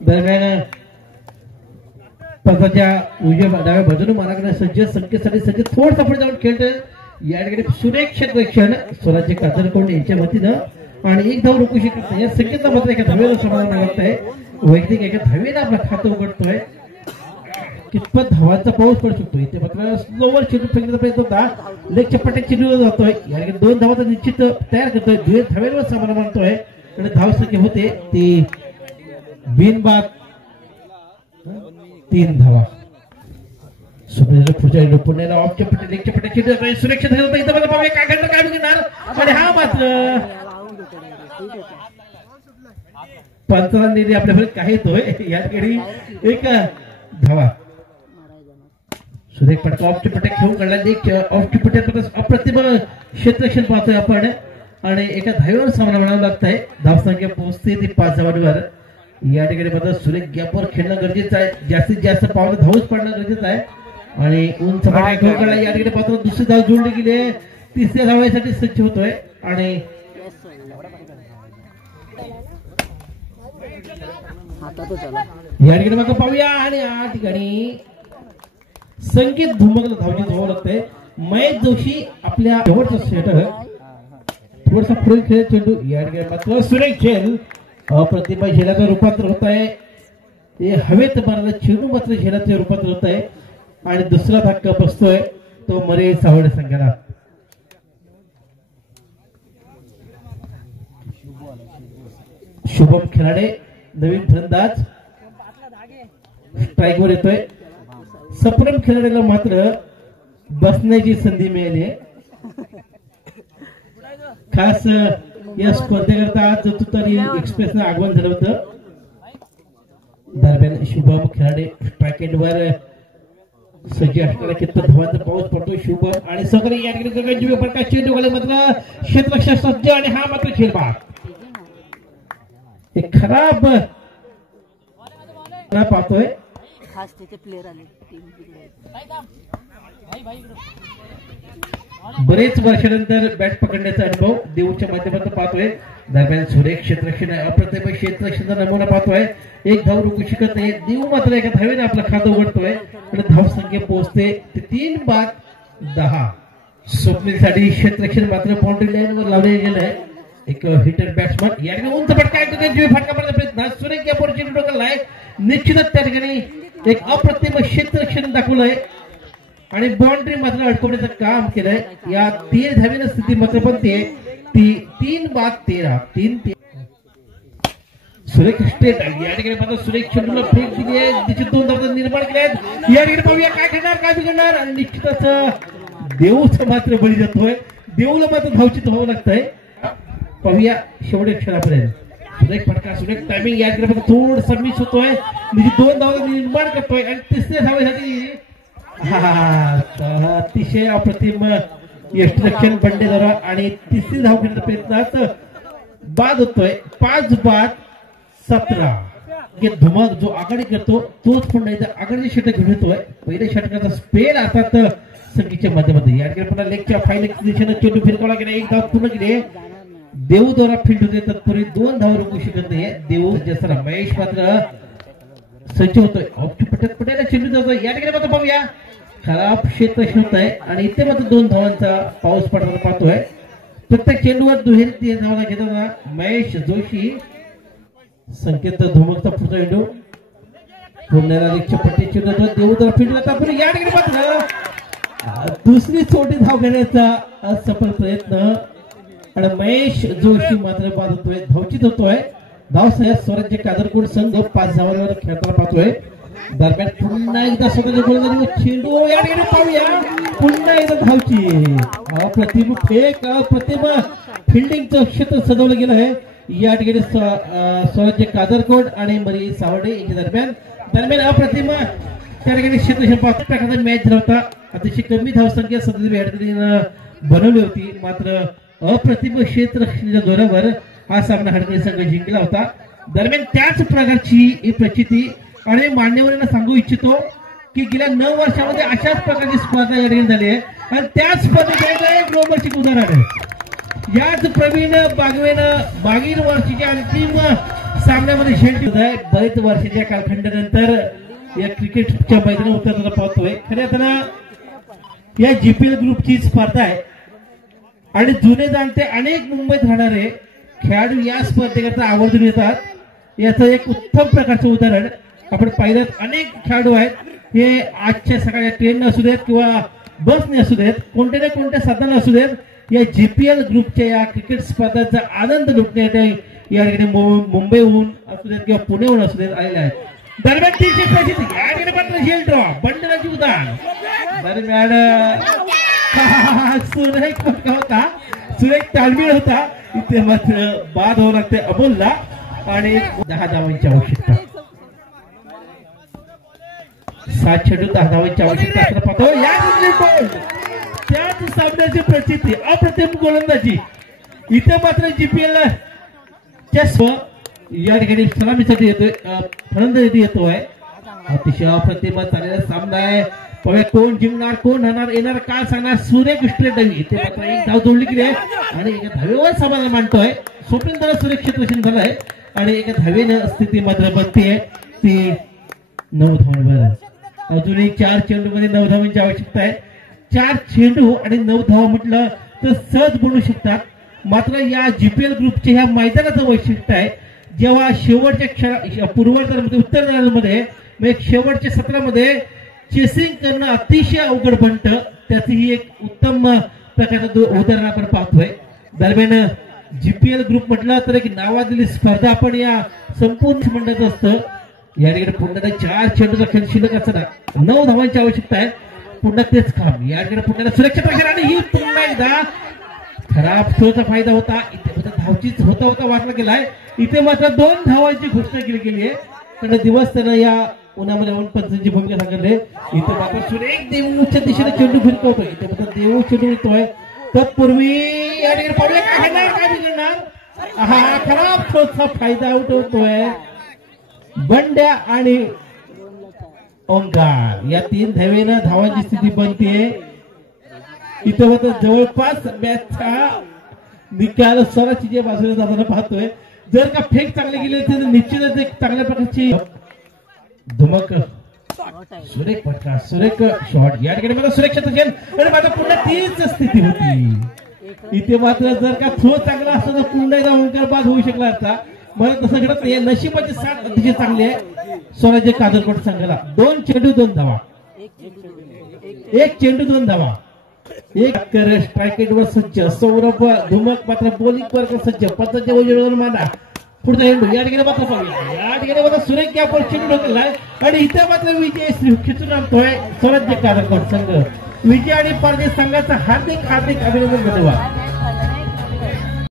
दरम्यान पथाच्या उजव्या डाव्या बाजूने माराकडे सज्ज संख्येसाठी सज्ज थोडसा पुढे जाऊन खेळतोय या ठिकाणी सुरेख क्षेत्ररक्षण स्वराज्य कातरकोंड यांच्या वतीनं आणि एक धाव रोखू शकत नाही या संख्येचा मात्र एका धावेला समाधान लागत आहे वैयक्तिक एका धावेला आपलं खातं उघडतोय कितपत धावांचा पाऊस पडू शकतो इथे मात्र स्लोवर चेंडू फेकण्याचा प्रयत्न होता लेगच्या पट्ट्यात चेंडू जातोय या ठिकाणी 2 धावांचा निश्चित तयार करतोय 2 धावेवर समाधान मानतोय आणि धाव संख्या होते ती बिनबाद 3 धावा पुढच्या पुण्याला ऑफच्या पट्टी लेगच्या पट्ट्याची सुरक्षित इथं मला पाहूया काय घडलं काय बघणार आणि हा मात्र पंचांनी आपल्याकडे काय येतोय या ठिकाणी एक धावा सुरेख पट्टा ऑफची पट्ट्या घेऊन काढला लेग ऑफची पट्ट्यात अप्रतिम क्षेत्ररक्षण पाहतोय आपण आणि एका धावेवर सामना म्हणावं लागतंय धाव संख्या पोहोचते ती 5 धावांवर या ठिकाणी मात्र सुरेख गॅपवर खेळणं गरजेचं आहे जास्तीत जास्त पावलं धावच पडणं गरजेचं आहे आणि उंच पट्ट्या घेऊन काढला या ठिकाणी मात्र दुसरी धाव जोडली गेली तिसऱ्या धावासाठी सज्ज होतोय आणि या ठिकाणी मात्र पाहूया आणि या ठिकाणी संकेत धुमकला धावची धाव लागते महेश जोशी आपल्या शेवटचा सेटर थोडासा पुढे खेळ चेंडू या ठिकाणी मात्र सुरेख खेळ अप्रतिम झेलाचं रूपांतर होत आहे हे हवेत मारलं चेंडू मात्र झेलाचे रूपांतर होत आहे आणि दुसरा धक्का बसतोय तो मरे सावडे संघाला शुभम खेळाडे नवीन फलंदाज स्ट्राईकवर येतोय सप्रम खेळाडूला मात्र बसण्याची संधी मिळाली खास या स्पर्धेकरता आज तुतारी एक्सप्रेसनं आगमन झालं होतं दरम्यान शुभम खेळाडे स्ट्राईक एंडवर सज्ज असणारा कितपत धावांचा पाऊस पडतोय शुभम आणि सगळे या ठिकाणी गगनजीवी प्रकाश चेंडू वाले मात्र क्षेत्ररक्षण सज्ज आणि हा मात्र खेळबाद एक खराब पाहतोय खास त्याचे प्लेयर आले बरेच वर्षानंतर बॅट पकडण्याचा अनुभव देऊच्या माध्यमातून पाहतोय दरम्यान सुरेख क्षेत्ररक्षण अप्रतिम क्षेत्ररक्षणाचा नमुना पाहतोय एक धाव रोखू शकत नाही देऊ मात्र एका धावेने आपलं खातं उघडतोय आणि धाव संख्या पोहोचते 3-10 स्वप्नीलसाठी क्षेत्ररक्षण मात्र बाउंड्री लाईनवर लावले गेलंय एक हिटर बॅट्समन या ठिकाणी उंच फटका फटका मारण्याचा प्रयत्न सुरेख या पोरची डोकलाय निश्चितच त्या ठिकाणी एक अप्रतिम क्षेत्ररक्षण दाखवलंय आणि बाउंड्री मात्र अडकवण्याचं काम केलंय या 3 धावेनं स्थिती मात्र बनते ती 3-13 सुरेख स्टेट या ठिकाणी मात्र सुरेख चेंडूला फेक दिली आहे निश्चित 2 धावा निर्माण केल्या आहेत या ठिकाणी पाहूया काय करणार काय बिघडणार आणि निश्चितच देऊचं मात्र बळी जातोय देऊला मात्र धावची धाव लागतंय पाहूया शेवटच्या क्षणापर्यंत सुरेख फटका सुरेख टायमिंग या ठिकाणी थोडंसं मिस होतोय म्हणजे 2 धावा निर्माण करतोय आणि तिसऱ्या धावेसाठी अतिशय अप्रतिम यष्टीरक्षण बंडेद्वारा आणि तिसरी धाव घेण्याचा प्रयत्नात बाद होतोय 5-17 धुमाक जो आघाडी करतो तोच पुन्हा एकदा आघाडीचे षटक घेऊन येतोय पहिल्या षटकाचा स्पेल अर्थात संगीतच्या माध्यमातून या ठिकाणी पुन्हा लेगच्या फायनल दिशेनं चेंडू फिरकावला गेला एक धाव पूर्ण केली देऊ द्वारा फिल्ड होते तत्पूर्वी 2 धाव रोखू शकत नाही देऊ जसं महेश मात्र सज्ज होतोय ऑफची पट्ट्यात पट्ट्याला चेंडू जातोय या ठिकाणी मात्र पाहूया खराब क्षेत्ररक्षण होत आहे आणि इथे मात्र 2 धावांचा पाऊस पडताना पाहतोय प्रत्येक चेंडूवर दुहेरी 3 धावा घेताना महेश जोशी संकेत धुमकचा पुढचा चेंडू पुण्याला लेगच्या पट्टी चेंडू देऊ द्वारा फिल्ड तत्पूर्वी या ठिकाणी मात्र दुसरी छोटी धाव घेण्याचा असफल प्रयत्न आणि महेश जोशी मात्र बाद होतोय धावचित होतोय धाव सह्या स्वराज्य कादरकोड संघ 5 धावांवर खेळताना पाहतोय दरम्यान पुन्हा एकदा स्वतःच्या गोलंदाजी चेंडू या ठिकाणी पाहूया पुन्हा एकदा धावची अप्रतिम फेक अप्रतिम फिल्डिंगचं क्षेत्र सजवलं गेलं आहे या ठिकाणी स्वराज्य कादरकोड आणि मरी सावडे यांच्या दरम्यान अप्रतिम त्या ठिकाणी क्षेत्ररक्षण 5 टाकाचा मॅच झाला होता अतिशय कमी धावसंख्या सध्या या ठिकाणी बनवली होती मात्र अप्रतिम क्षेत्ररक्षणाच्या जोरावर हा सामना हडकणी संघ जिंकला होता दरम्यान त्याच प्रकारची प्रचिती आणि मान्यवरांना सांगू इच्छितो की गेल्या 9 वर्षामध्ये अशाच प्रकारची स्पर्धा या ठिकाणी झाली आहे आणि त्याच स्पर्धेचं एक रोमर्शिक उदाहरण आहे याच प्रवीण बागीन वर्षीच्या अंतिम सामन्यामध्ये झेंडू आहे. बरेच वर्षाच्या कालखंडानंतर या क्रिकेटच्या मैदानावर उतरताना पाहतोय. खऱ्या अर्थानं या जीपीएल ग्रुपची स्पर्धा आहे आणि जुने जाणते अनेक मुंबईत राहणारे खेळाडू या स्पर्धेकरता आवर्जून येतात. याचं एक उत्तम प्रकारचं उदाहरण आपण पाहिलं. अनेक खेळाडू आहेत हे आजच्या सकाळी ट्रेनने असू देत किंवा बसने असू देत, कोणत्या ना कोणत्या साधनाने असू देत, या जीपीएल ग्रुपच्या या क्रिकेट स्पर्धांचा आनंद लुटण्यासाठी या ठिकाणी मुंबईहून असू देत किंवा पुण्याहून असू देत आलेले आहेत. दरम्यान तीनशे प्रसिद्ध या ठिकाणी मात्र झेल ड्रॉ बंडलाची उदाहरण दरम्यान सुरेख होता, सुरेख तालमीळ होता. इथे मात्र बाद होऊ लागते अमोलला आणि 10 धावांची आवश्यकता. 7 चेंडू 10 धावांची आवश्यकता पाहतो. त्याच सामन्याची प्रचिती अप्रतिम गोलंदाजी. इथे मात्र जीपीएल या ठिकाणी सलामीसाठी येतोय, फलंदाजी येतोय. अतिशय अप्रतिम चाललेला सामना आहे. कोण जिंकणार, कोण राहणार, येणार काय सांगणार. सुरेख स्ट्रेट डावी इथे मात्र एक धाव जोडली गेली आहे आणि एका धावेवर समाधान मांडतोय. स्वप्नील सुरक्षित वशीन झालाय आणि एका धावेनं स्थिती मात्र बनते ती 9 धावांवर. अजूनही 4 चेंडूमध्ये 9 धावांची आवश्यकता आहे. 4 चेंडू आणि 9 धावा म्हटलं तर सहज बनू शकतात. मात्र या जीपीएल ग्रुपच्या ह्या मैदानाचं वैशिष्ट्य आहे, जेव्हा शेवटच्या पूर्वार्धामध्ये उत्तरार्धामध्ये शेवटच्या सत्रामध्ये चेसिंग करणं अतिशय अवघड बनतं. त्याची ही एक उत्तम प्रकारचं उदाहरण आपण पाहतोय. दरम्यान जीपीएल ग्रुप म्हटलं तर एक नावाजलेली स्पर्धा आपण या संपूर्ण मंडळाचं असतं. या ठिकाणी पुन्हा 4 चेंडूचा खेळ शिल्लक असताना 9 धावांची आवश्यकता आहे. पुन्हा तेच काम या ठिकाणी पुन्हा सुरक्षा प्रकार आणि ही पुन्हा एकदा खराब थ्रोचा फायदा होता. इथे धावचीच होता वाटला गेलाय. इथे मात्र 2 धावांची घोषणा केली गेली आहे. कारण दिवस त्यानं या उन्हामध्ये पंचांची भूमिका सांगितली. इथे मात्र सुरेख देऊच्या दिशेने चेंडू फिरकवतोय. इथे मात्र देऊ चेंडू येतोय तत्पूर्वी या ठिकाणी पडले काय बिघडणार. हा खराब थ्रोचा फायदा उठवतोय बंड्या आणि ओंकार. या 3 धावेनं धावांची स्थिती बनते. इथं मात्र जवळपास मॅचचा निकाल स्वराची बाजूने जाताना पाहतोय. जर का फेक चांगली गेली तर निश्चितच एक चांगल्या प्रकारची धमक. सुरेख फटका, सुरेख शॉट या ठिकाणी मला सुरक्षित असेल आणि मात्र पुन्हा तीच स्थिती होती. इथे मात्र जर का थ्रो चांगला असता तर पुन्हा एकदा ओंकार बाद होऊ शकला असता. मला तसं घडत नाही. नशिबाची साथ अतिशय चांगली आहे स्वराज्य कादरकोट संघाला. 2 चेंडू 2 धावा, 1 चेंडू 2 धावा, एक स्ट्रायकेटवर सज्ज. सौरभ धुमक मात्र बॉलिंग वर सज्ज. पद्धतीच्या उजेडावर मांडा पुढचा चेंडू या ठिकाणी मात्र पाहूया. या ठिकाणी मात्र सुरेख या चेंडू ढकलला आहे आणि इथे मात्र विजय श्री खिचून आणतोय स्वराज्य कादरकोट संघ. विजय आणि पारदे संघाचा हार्दिक अभिनंदन धन्यवाद.